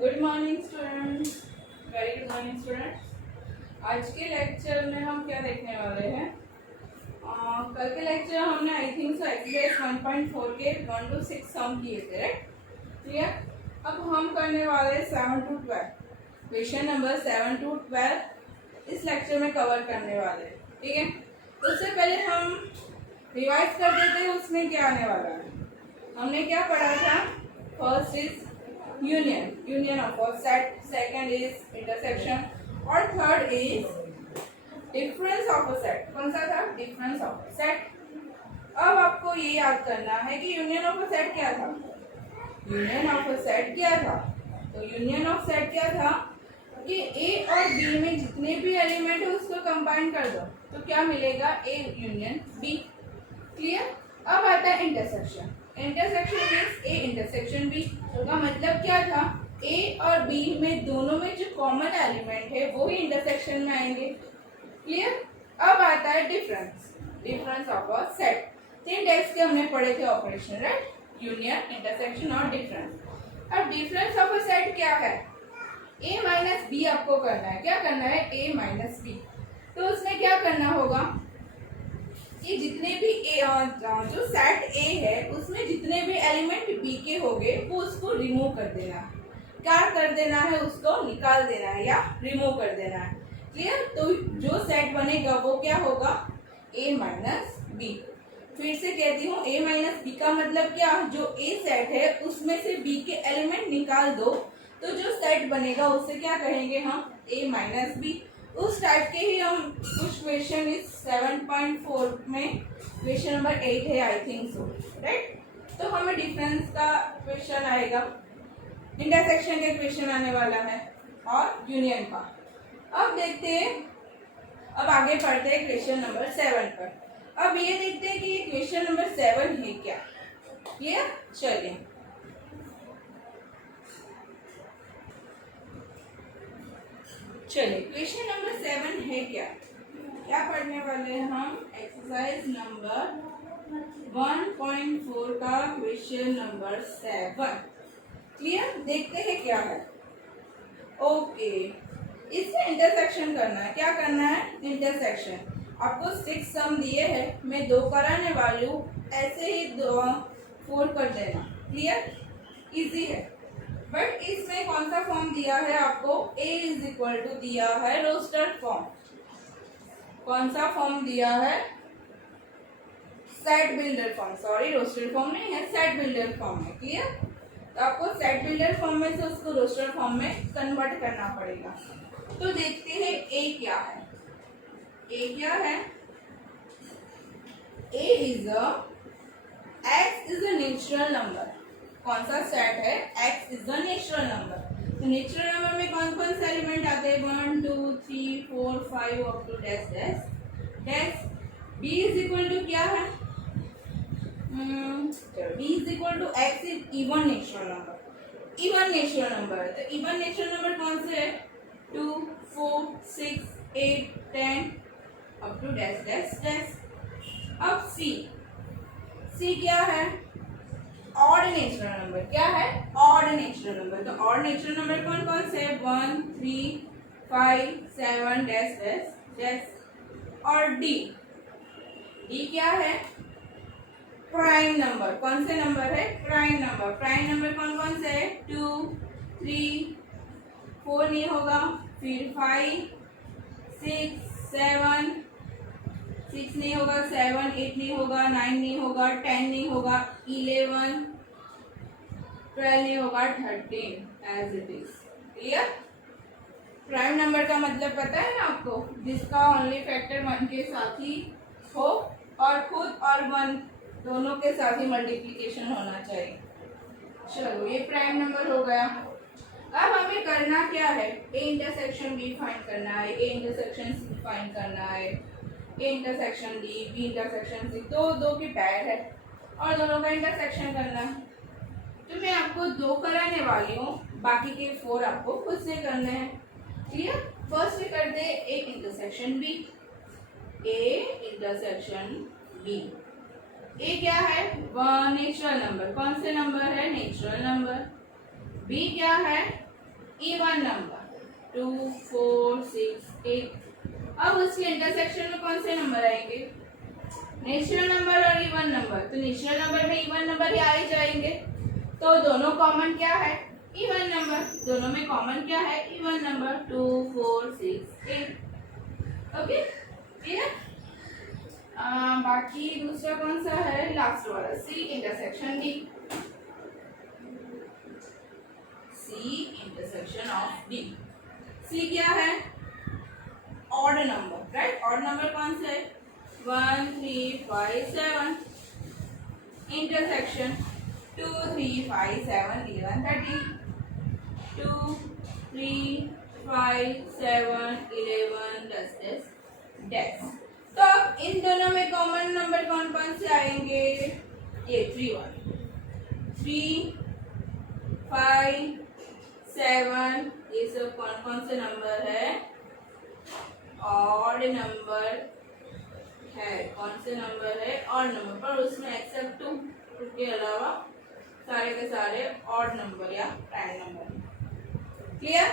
Good morning students, very good morning students. आज के lecture में हम क्या देखने वाले हैं? कल के लेक्चर हमने आई थिंक सो एक्सरसाइज 1.4 के 1 to 6 सम किए थे, राइट? क्लियर? अब हम करने वाले 7 to 12, क्वेश्चन नंबर 7 to 12 इस लेक्चर में कवर करने वाले हैं, ठीक है? उससे पहले हम रिवाइज कर देते हैं उसमें क्या आने वाला है। हमने क्या पढ़ा था? First is union of a set, second is intersection और third is difference of a set. कौन सा था? Difference of a set. अब आपको ये याद करना है कि यूनियन ऑफ अ सेट क्या था। यूनियन ऑफ अ सेट क्या था? तो यूनियन ऑफ सेट क्या था कि ए और बी में जितने भी एलिमेंट है उसको कंबाइन कर दो तो क्या मिलेगा? A union B. क्लियर? अब आता है intersection. Intersection means A intersection B का मतलब क्या था? ए और बी में दोनों में जो कॉमन एलिमेंट है वो ही इंटरसेक्शन में आएंगे। क्लियर? अब आता है difference of a set. 3 types के हमने पढ़े थे ऑपरेशन, राइट? यूनियन, इंटरसेक्शन और डिफरेंस। अब डिफरेंस ऑफ अ सेट क्या है? ए माइनस बी आपको करना है। क्या करना है? ए माइनस बी। तो उसमें क्या करना होगा कि जितने भी जो सेट ए है उसमें जितने भी एलिमेंट बी के होंगे वो उसको रिमूव कर देना है। क्या कर देना है? उसको निकाल देना है या रिमूव कर देना है। क्लियर? तो जो सेट बनेगा वो क्या होगा? ए माइनस बी। फिर से कहती हूँ, ए माइनस बी का मतलब क्या? जो ए सेट है उसमें से बी के एलिमेंट निकाल दो तो जो सेट बनेगा उसे क्या कहेंगे हम? ए माइनस बी। उस टाइप के ही हम कुछ क्वेश्चन इस 7.4 में क्वेश्चन नंबर 8 है आई थिंक सो, राइट? तो हमें डिफरेंस का क्वेश्चन आएगा, इंटरसेक्शन का क्वेश्चन आने वाला है और यूनियन का। अब देखते हैं, अब आगे पढ़ते हैं क्वेश्चन नंबर 7 पर। अब ये देखते हैं कि क्वेश्चन नंबर 7 है क्या। ये चलिए क्वेश्चन नंबर 7 है क्या पढ़ने वाले हैं हम? एक्सरसाइज नंबर 1.4 का क्वेश्चन नंबर 7। क्लियर? देखते हैं क्या है। ओके, इसमें इंटरसेक्शन करना है। क्या करना है? इंटरसेक्शन। आपको 6 सम दिए हैं, मैं 2 कराने वाली हूँ, ऐसे ही 4 कर देना। क्लियर? इजी है। बट इसमें कौन सा फॉर्म दिया है आपको? A इज इक्वल टू दिया है रोस्टर फॉर्म। कौन सा फॉर्म दिया है? Set builder form. Sorry, roster form नहीं है, सेट बिल्डर फॉर्म है। क्लियर? तो आपको सेट बिल्डर फॉर्म में से उसको रोस्टर फॉर्म में कन्वर्ट करना पड़ेगा। तो देखते हैं A क्या है। A क्या है? A is X is a natural number. कौन सा सेट है? X is the natural number. तो नेचुरल नंबर में कौन कौन से एलिमेंट आते हैं? 1 2 3 4 5 up to dash dash dash. B is equal to क्या है? B is equal to X is even natural number. Even natural number है तो इवन नेचुरल नंबर कौन से है? 2 4 6 8 10 up to dash dash dash. अब C क्या है? Odd natural number. क्या है? Odd natural number. तो ऑड नेचुरल नंबर कौन कौन से? 1 3 5 7 डैश डैश डैश। और डी क्या है? Prime number. कौन से नंबर है? Prime number. प्राइम नंबर कौन कौन से है? 2 3 4 नहीं होगा, फिर 5 6 7 6 नहीं होगा, 7 8 नहीं होगा, 9 नहीं होगा, 10 नहीं होगा, 11 12 नहीं होगा, 13 as it is. Clear? Prime number का मतलब पता है ना आपको? जिसका ओनली फैक्टर 1 के साथ ही हो और खुद और 1 दोनों के साथ ही मल्टीप्लिकेशन होना चाहिए। चलो, ये प्राइम नंबर हो गया। अब हमें करना क्या है? ए इंटरसेक्शन बी फाइंड करना है, ए इंटरसेक्शन सी फाइंड करना है, A intersection D, B intersection C. दो की पैर है और दोनों का इंटरसेक्शन करना है। तो मैं आपको 2 कराने वाली हूँ, बाकी के 4 आपको खुद से करने हैं। क्लियर? फर्स्ट करते हैं A intersection B. A intersection B. A क्या है? Natural number. कौन से नंबर है? Natural number. बी क्या है? Even number 2 4 6 8। अब उसके इंटरसेक्शन में कौन से नंबर आएंगे? नेचुरल नंबर और इवन नंबर। तो नेचुरल नंबर में इवन नंबर ही आ जाएंगे, तो दोनों कॉमन क्या है? Even number. दोनों में कॉमन क्या है? Even number 2 4 6 8। Okay clear? बाकी दूसरा कौन सा है? लास्ट वाला C intersection D. C intersection of D. C क्या है? Odd number, right? Odd number कौन सा है? 1 3 5 7। इंटरसेक्शन 2 3 5 7 11 13। 2 3 5 7 11 10 10। तो अब इन दोनों में कॉमन नंबर कौन कौन से आएंगे? ये 3 1 3 5 7। ये सब कौन कौन से नंबर है? ऑड नंबर है। कौन से नंबर है? Odd number. पर उसमें एक्सेप्ट 2 के अलावा सारे के सारे ऑड नंबर या प्राइम नंबर। क्लियर?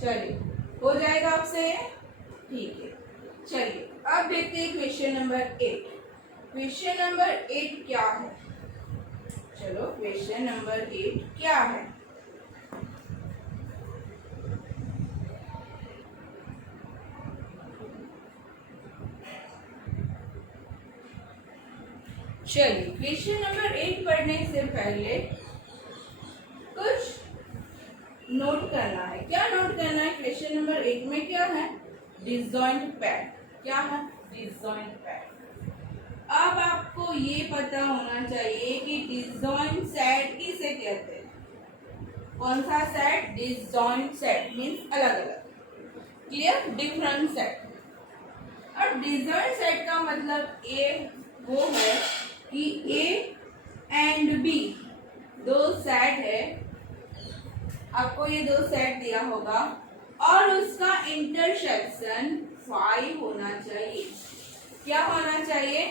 चलिए, हो जाएगा आपसे? ठीक है, चलिए अब देखते हैं क्वेश्चन नंबर 8। क्वेश्चन नंबर 8 क्या है? चलो, क्वेश्चन नंबर 8 क्या है? चलिए, क्वेश्चन नंबर 8 पढ़ने से पहले कुछ नोट करना है। क्या नोट करना है? क्वेश्चन नंबर 8 में क्या है? Disjoint pad. क्या है? Disjoint pad. अब आपको ये पता होना चाहिए कि डिसजॉइंट सेट किसे कहते हैं। कौन सा सेट? डिसजॉइंट सेट मीन्स अलग अलग। क्लियर? Different set. और डिसजॉइंट सेट का मतलब ए वो है कि ए एंड बी दो सेट है। आपको ये दो सेट दिया होगा और उसका इंटरसेक्शन 5 होना चाहिए। क्या होना चाहिए?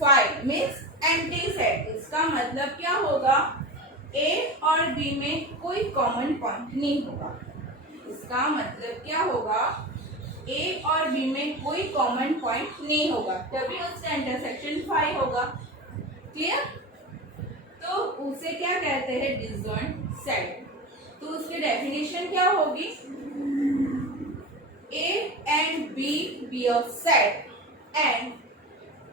5 मीन्स एंटी सेट। इसका मतलब क्या होगा? ए और बी में कोई कॉमन पॉइंट नहीं होगा। इसका मतलब क्या होगा? ए और बी में कोई कॉमन पॉइंट नहीं होगा, तभी उसका इंटरसेक्शन 5 होगा। क्लियर? तो उसे क्या कहते हैं? Disjoint set. तो उसकी डेफिनेशन क्या होगी? A and B be a set and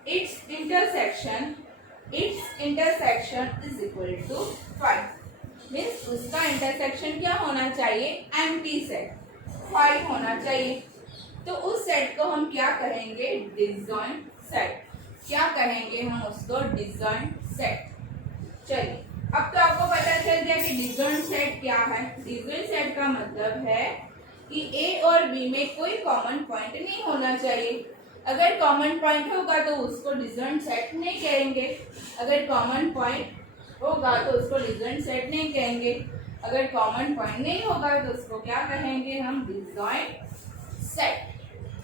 its intersection is equal to 5। Means उसका इंटरसेक्शन क्या होना चाहिए? एम्प्टी सेट 5 होना चाहिए। तो उस सेट को हम क्या कहेंगे? Disjoint set. क्या कहेंगे हम उसको? Disjoint set. चलिए, अब तो आपको पता चल गया कि डिसजॉइंट सेट क्या है। डिसजॉइंट सेट का मतलब है कि ए और बी में कोई कॉमन पॉइंट नहीं होना चाहिए। अगर कॉमन पॉइंट होगा तो उसको डिसजॉइंट सेट नहीं कहेंगे। अगर कॉमन पॉइंट होगा तो उसको डिसजॉइंट सेट नहीं कहेंगे। अगर कॉमन पॉइंट नहीं होगा तो उसको क्या कहेंगे हम? Disjoint set.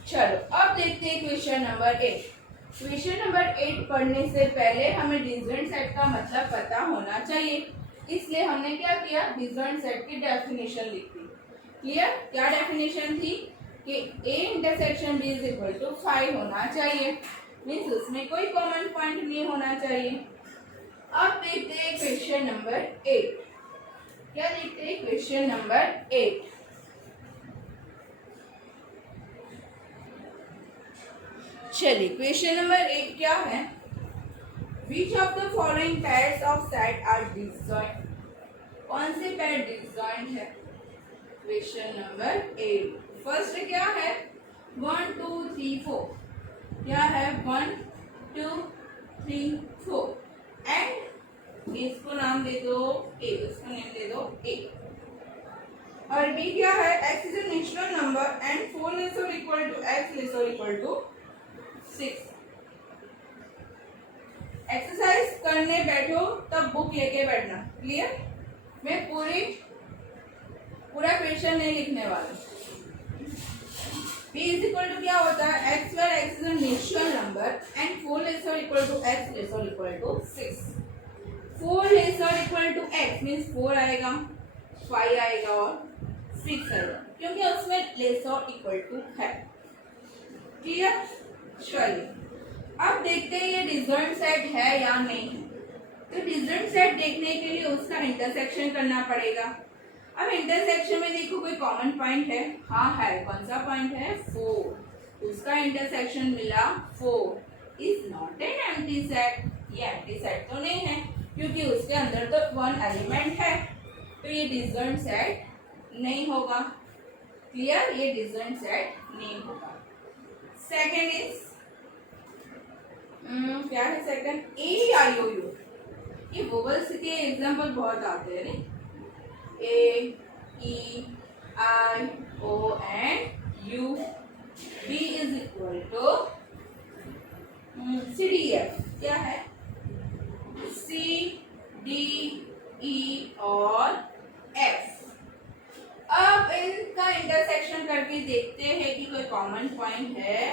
चलो, अब देखते हैं क्वेश्चन नंबर 8। क्वेश्चन नंबर 8 पढ़ने से पहले हमें डिसजॉइंट सेट का मतलब पता होना चाहिए, इसलिए हमने क्या किया? डिसजॉइंट सेट की डेफिनेशन लिख दी। क्लियर? क्या डेफिनेशन थी? कि A intersection B is equal to 5 होना चाहिए, मीन्स उसमें कोई कॉमन पॉइंट नहीं होना चाहिए। अब देखते हैं क्वेश्चन नंबर 8। क्या देखते हैं? Question number 8। चलिए, क्वेश्चन नंबर 8 क्या है? Which of the following pairs of set are disjoint? कौन से पैर डिसजॉइंट है? Question number 8। फर्स्ट क्या है? 1 2 3 4। क्या है? 1 2 3 4 एंड इसको नाम दे दो ए। इसको नाम दे दो ए। और बी क्या है? x is a natural number and 4 less और इक्वल टू x लेस और इक्वल टू 6। एक्सरसाइज करने बैठो तब बुक लेके बैठना। क्लियर? मैं पूरा क्वेश्चन नहीं लिखने वाला। p इज इक्वल टू क्या होता है? x where x is a natural number and 4 less or equal to x less or equal to 6। 4 less or equal to x means 4 आएगा। 5 आएगा और 6 आएगा, क्योंकि उसमें लेस और इक्वल टू है। क्लियर? चलिए अब देखते हैं ये डिसजॉइंट सेट है या नहीं है। तो डिसजॉइंट सेट देखने के लिए उसका इंटरसेक्शन करना पड़ेगा। अब इंटरसेक्शन में देखो कोई कॉमन पॉइंट है, हाँ है। कौन सा पॉइंट है? 4। उसका इंटरसेक्शन मिला 4 is not an empty set. ये एम्प्टी सेट तो नहीं है, क्योंकि उसके अंदर तो 1 एलिमेंट है, तो ये डिसजॉइंट सेट नहीं होगा। क्लियर? ये डिसजॉइंट सेट नहीं होगा। सेकंड इज क्या है second? A I O U. ये वोवेल्स के एग्जांपल बहुत आते हैं नहीं? A, E, I, O and U. B is equal to C D F. क्या है? सी डी ई और एफ। अब इनका इंटरसेक्शन करके देखते हैं कि कोई कॉमन पॉइंट है।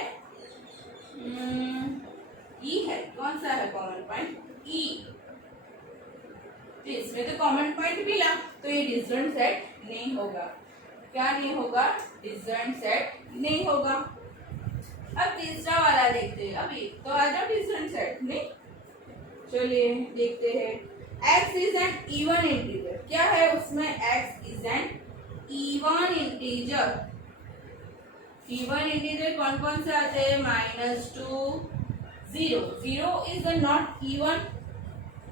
ई है। कौन सा है कॉमन पॉइंट? ई। तो इसमें तो कॉमन पॉइंट मिला, तो ये डिसजॉइंट सेट नहीं होगा। क्या नहीं होगा? डिसजॉइंट सेट नहीं होगा। अब तीसरा वाला देखते हैं। अभी तो आ जाओ डिसजॉइंट सेट नहीं। चलिए देखते हैं। x is an even integer. क्या है उसमें? x is an even integer. Even integer कौन कौन से आते हैं? -2, 0। 0 is a not even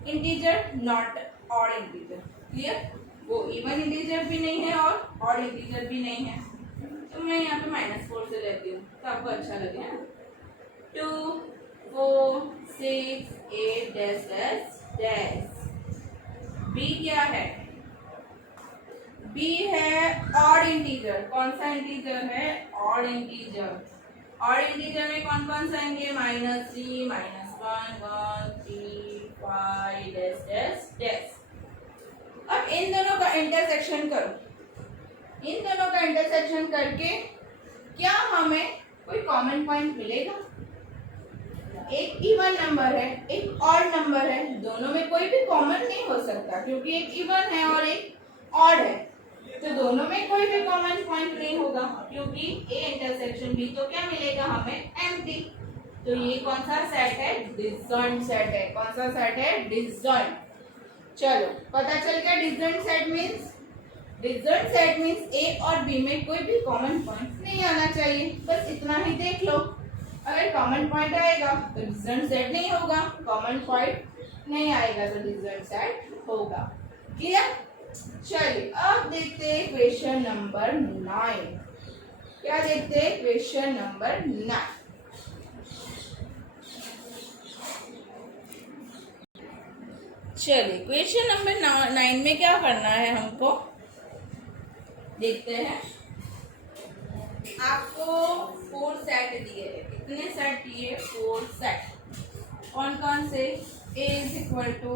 integer, not odd integer. Clear? वो इवन इंटीजर भी नहीं है और ऑड इंटीजर भी नहीं है। तो मैं यहाँ पे -4 से लेती हूँ, तो आपको अच्छा लगे ना। 2, 4, 6, 8 डैश डैश डैश। बी क्या है? बी है ऑड इंटीजर। कौन सा इंटीजर है? Odd integer. ऑड इंटीजर में कौन कौन से आएंगे? -3, -1, 1, 3, 5 डैश डैश डैश। अब इन दोनों का इंटरसेक्शन करो। इन दोनों का इंटरसेक्शन करके क्या हमें कोई कॉमन पॉइंट मिलेगा? एक इवन नंबर है, एक ऑड नंबर है, दोनों में कोई भी कॉमन नहीं हो सकता, क्योंकि एक इवन है और एक ऑड है, तो दोनों में कोई भी कॉमन पॉइंट नहीं होगा, क्योंकि ए इंटरसेक्शन बी तो क्या मिलेगा हमें? एम्प्टी। तो ये कौन सा सेट है? डिसजॉइंट सेट है। कौन सा सेट है? डिसजॉइंट। चलो पता चल गया disjoint set means. Disjoint set means A और बी में कोई भी कॉमन पॉइंट नहीं आना चाहिए। बस इतना ही देख लो। अगर कॉमन पॉइंट आएगा तो डिसजॉइंट सेट नहीं होगा, कॉमन पॉइंट नहीं आएगा तो डिसजॉइंट सेट होगा। क्लियर? चलिए अब देखते हैं क्वेश्चन नंबर 9। क्या देखते हैं? Question number 9। चलिए क्वेश्चन नंबर 9 में क्या करना है हमको, देखते हैं। आपको 4 सेट दिए हैं। कितने सेट दिए? 4 सेट। कौन कौन से? a इज इक्वल टू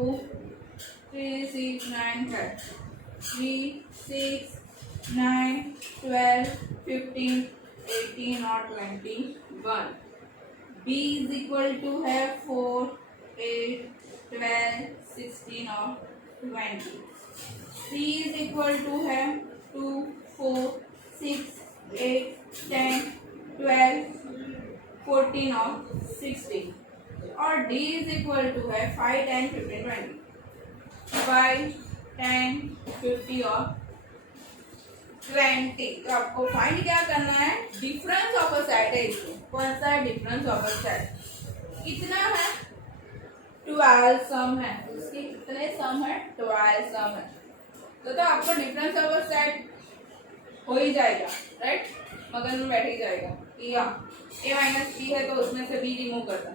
3, 6, 9, 12, 3, 6, 9, 12, 15, 18 और 21। b इज इक्वल टू है 4, 8, 12, 16 और 20। c इज इक्वल टू है 2, 4, 6, 8, 10, 12, 14 और 16। और d इज इक्वल टू है 5, 10, 15, 20। 5, 10, 50 और 20। तो आपको फाइंड क्या करना है? डिफरेंस ऑफ अ सेट है इसमें। कौन सा है डिफरेंस ऑफ अ सेट? कितना है? 12 सम है। उसके कितने सम है? 12 सम है। तो आपको डिफरेंस ऑफ अ सेट हो ही जाएगा, राइट? मगज में बैठ ही जाएगा कि a माइनस बी है तो उसमें से b रिमूव करना।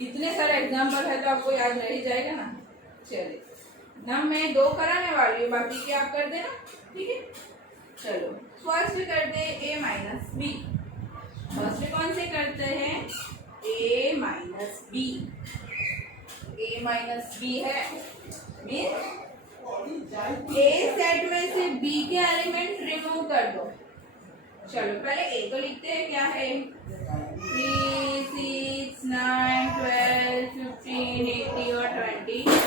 इतने सारे एग्जाम्पल है तो आपको याद रह ही जाएगा ना। चलिए ना मैं 2 कराने वाली हूँ, बाकी क्या आप कर देना, ठीक है? चलो फर्स्ट करते हैं a माइनस बी। फर्स्ट कौन से करते हैं? a minus B. a minus B है मीन्स ए सेट में से b के एलिमेंट रिमूव कर दो। चलो पहले a तो लिखते हैं। क्या है? 3, 6, 9, 12, 15, 18 और 21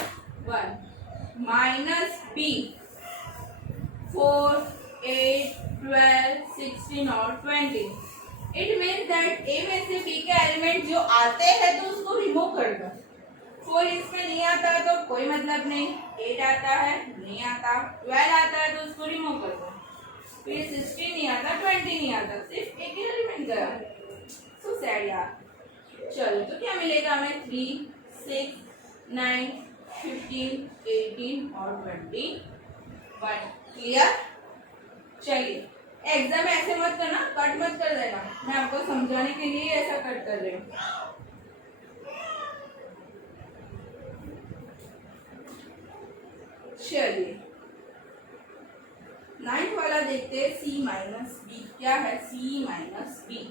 माइनस b। 4, 8, 12, 16 और 20। इट मीन्स दैट ए में से बी के एलिमेंट जो आते हैं तो उसको रिमूव कर दो। 4 इसमें नहीं आता तो कोई मतलब नहीं, 8 आता है नहीं आता, 12 आता है तो उसको रिमूव कर दो, फिर 16 नहीं आता, 20 नहीं आता, सिर्फ एक ही एलिमेंट गया। सो सैड यार। चलो तो क्या मिलेगा हमें? 3, 6, 9, 15, 18 और 21। क्लियर? चलिए, एग्जाम में ऐसे मत करना, कट मत कर देना, मैं आपको समझाने के लिए ऐसा कट कर रही हूँ। चलिए 9th वाला देखते हैं, C माइनस बी। क्या है? C minus B.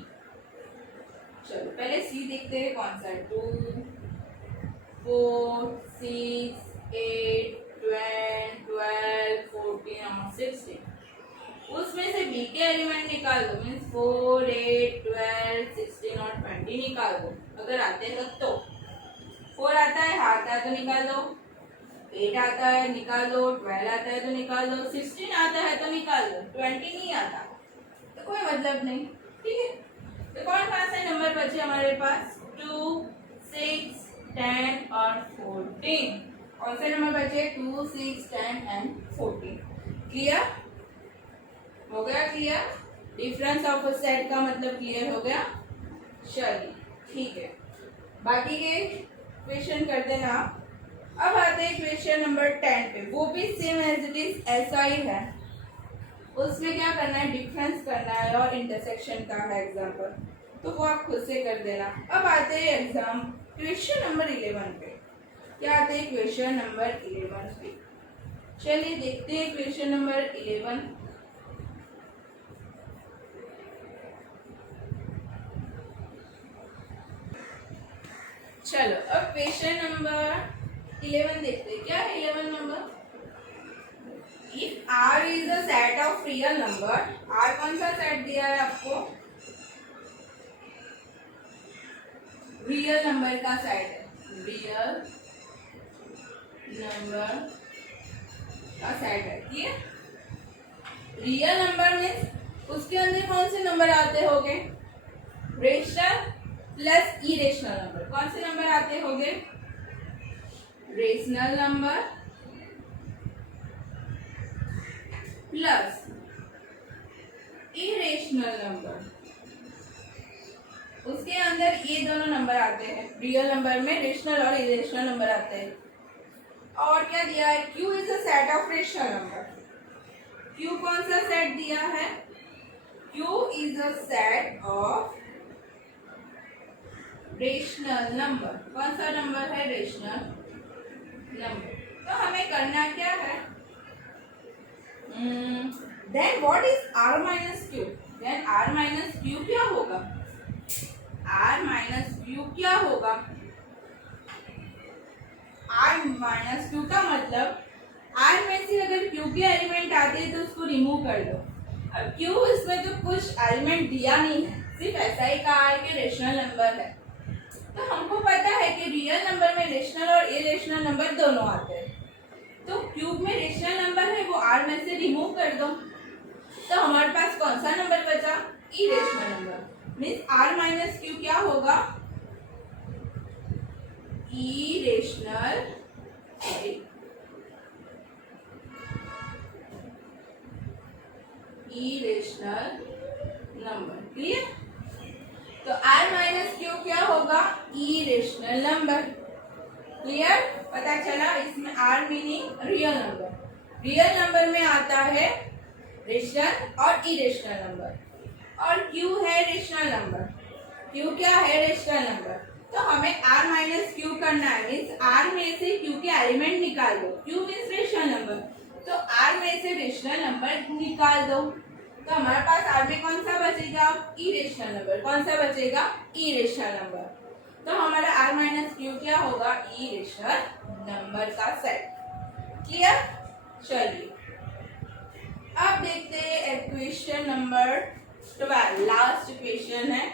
चलो पहले C देखते हैं कौन सा है। 2, 4, 6, 8, 10, 12, 14 और 16। उसमें से B के एलिमेंट निकाल दो, मीन्स 4, 8, 12, 16 और 20 निकाल दो, अगर आते हैं तो। 4 आता है, आता है तो निकाल दो, 8 आता है निकाल दो, 12 आता है तो निकाल दो, 16 आता है तो निकाल दो, 20 नहीं आता तो कोई मतलब नहीं। ठीक है, तो कौन से नंबर बचे हमारे पास? 2, 6, 10 और 14। कौन से नंबर बचे? 2, 6, 10 एंड 14। क्लियर हो गया? Clear? Difference of a set का मतलब क्लियर हो गया? चलिए ठीक है, बाकी के क्वेश्चन कर देना। अब आते हैं क्वेश्चन नंबर 10 पे, वो भी सेम एज इट इज ऐसा ही है। उसमें क्या करना है? डिफरेंस करना है और इंटरसेक्शन का है एग्जाम्पल, तो वो आप खुद से कर देना। अब आते हैं एग्जाम क्वेश्चन नंबर 11 पे। क्या आते हैं क्वेश्चन नंबर 11 पे? चलिए देखते हैं क्वेश्चन नंबर 11। चलो अब क्वेश्चन नंबर 11 देखते हैं। क्या है 11 number? If R is a set of real number, R कौन सा सेट दिया है आपको? रियल नंबर का सेट है, रियल नंबर का सेट है। ठीक, रियल नंबर मीन्स उसके अंदर कौन से नंबर आते होंगे? Rational plus irrational number. कौन से नंबर आते होंगे? Rational number plus irrational number. उसके अंदर ये दोनों नंबर आते हैं, रियल नंबर में रेशनल और इरेशनल नंबर आते हैं। और क्या दिया है? Q is a set of rational number. Q कौन सा सेट दिया है? Q is a set of rational number. कौन सा नंबर है? Rational number. तो हमें करना क्या है? Then what is R minus Q? Then R minus Q क्या होगा? R माइनस Q क्या होगा? R माइनस Q का मतलब R में से अगर Q के एलिमेंट आते हैं तो उसको रिमूव कर दो। अब Q इसमें तो कुछ एलिमेंट दिया नहीं है, सिर्फ ऐसा ही कहा है कि रेशनल नंबर है। तो हमको पता है कि रियल नंबर में रेशनल और इरेशनल नंबर दोनों आते हैं, तो क्यूब में रेशनल नंबर है वो R में से रिमूव कर दो, तो हमारे पास कौन सा नंबर बचा? Irrational number. Means R minus Q क्या होगा? Irrational number. क्लियर? तो R माइनस Q क्या होगा? Irrational number. क्लियर? पता चला? इसमें R meaning real number. Real number में आता है रेशनल और इरेशनल नंबर, और Q है रेशनल नंबर। Q क्या है? Rational number. तो हमें R माइनस Q करना है, मीन्स R में से Q के एलिमेंट निकाल दो। Q मीन्स रेशनल नंबर, तो R में से रेशनल नंबर निकाल दो, तो हमारे पास R में कौन सा बचेगा? Irrational number. कौन सा बचेगा? Irrational number. तो हमारा R माइनस Q क्या होगा? इरेशनल नंबर का सेट। क्लियर? चलिए अब देखते हैं क्वेश्चन नंबर 12, लास्ट क्वेश्चन है।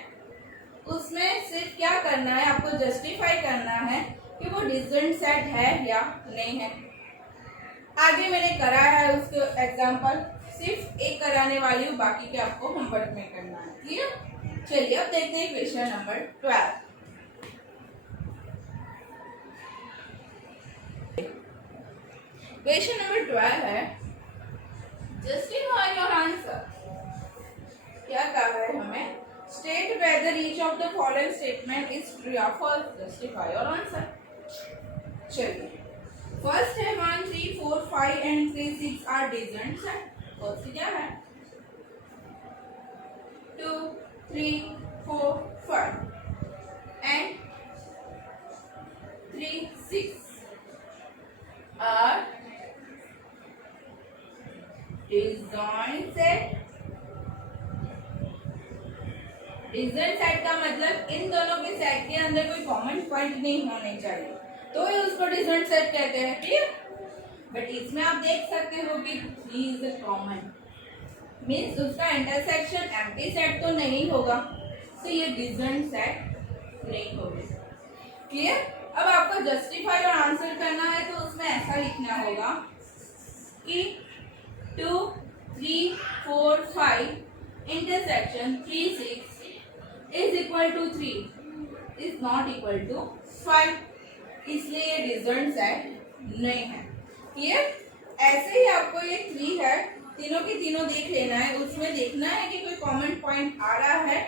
उसमें सिर्फ क्या करना है? आपको जस्टिफाई करना है कि वो डिस्जॉइंट सेट है या नहीं है। आगे मैंने कराया है उसके एग्जाम्पल, सिर्फ एक कराने वाली हूँ, बाकी के आपको होमवर्क में करना है। क्लियर? चलिए अब देखते हैं क्वेश्चन नंबर 12। क्वेश्चन नंबर 12 है जस्टिफाई योर आंसर। क्या कहा है हमें? State whether each of the following statement is true या फॉल्स। Justify your answer. चलिए फर्स्ट है 1 3 4 5 एंड 3 6 आर डिजंट्स है। फर्स्ट क्या है? 2 3 4 5 एंड 3 6 आर डिजंट सेट। डिजंट सेट का मतलब इन दोनों के सेट के अंदर कोई कॉमन पॉइंट नहीं होने चाहिए, तो ही उसको डिजंट सेट कहते हैं। ठीक, बट इसमें आप देख सकते हो कि 3 इज कॉमन, मीन्स उसका इंटरसेक्शन एम्प्टी सेट तो नहीं होगा, तो ये डिजंट सेट नहीं होगा। क्लियर? अब आपको जस्टिफाई और आंसर करना है, तो उसमें ऐसा लिखना होगा कि 2 3 4 5 intersection 3 6 is equal to 3 is not equal to 5, इसलिए ये डिजंट सेट नहीं है। क्लियर? ऐसे ही आपको ये 3 है, तीनों की तीनों देख लेना है, उसमें देखना है कि कोई कॉमन पॉइंट आ रहा है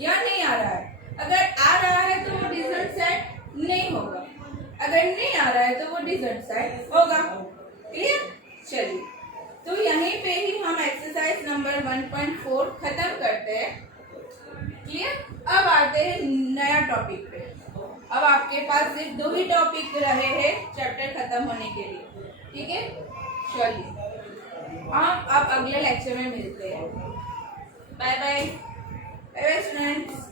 या नहीं आ रहा है। अगर आ रहा है तो वो डिजंट सेट नहीं होगा, अगर नहीं आ रहा है तो वो डिजंट सेट होगा। क्लियर? चलिए तो यहीं पे ही हम एक्सरसाइज नंबर 1.4 खत्म करते हैं। क्लियर? अब आते हैं नया टॉपिक पे। अब आपके पास सिर्फ 2 ही टॉपिक रहे हैं चैप्टर खत्म होने के लिए। ठीक है? चलिए हम अब अगले लेक्चर में मिलते हैं। Bye bye. Bye bye students.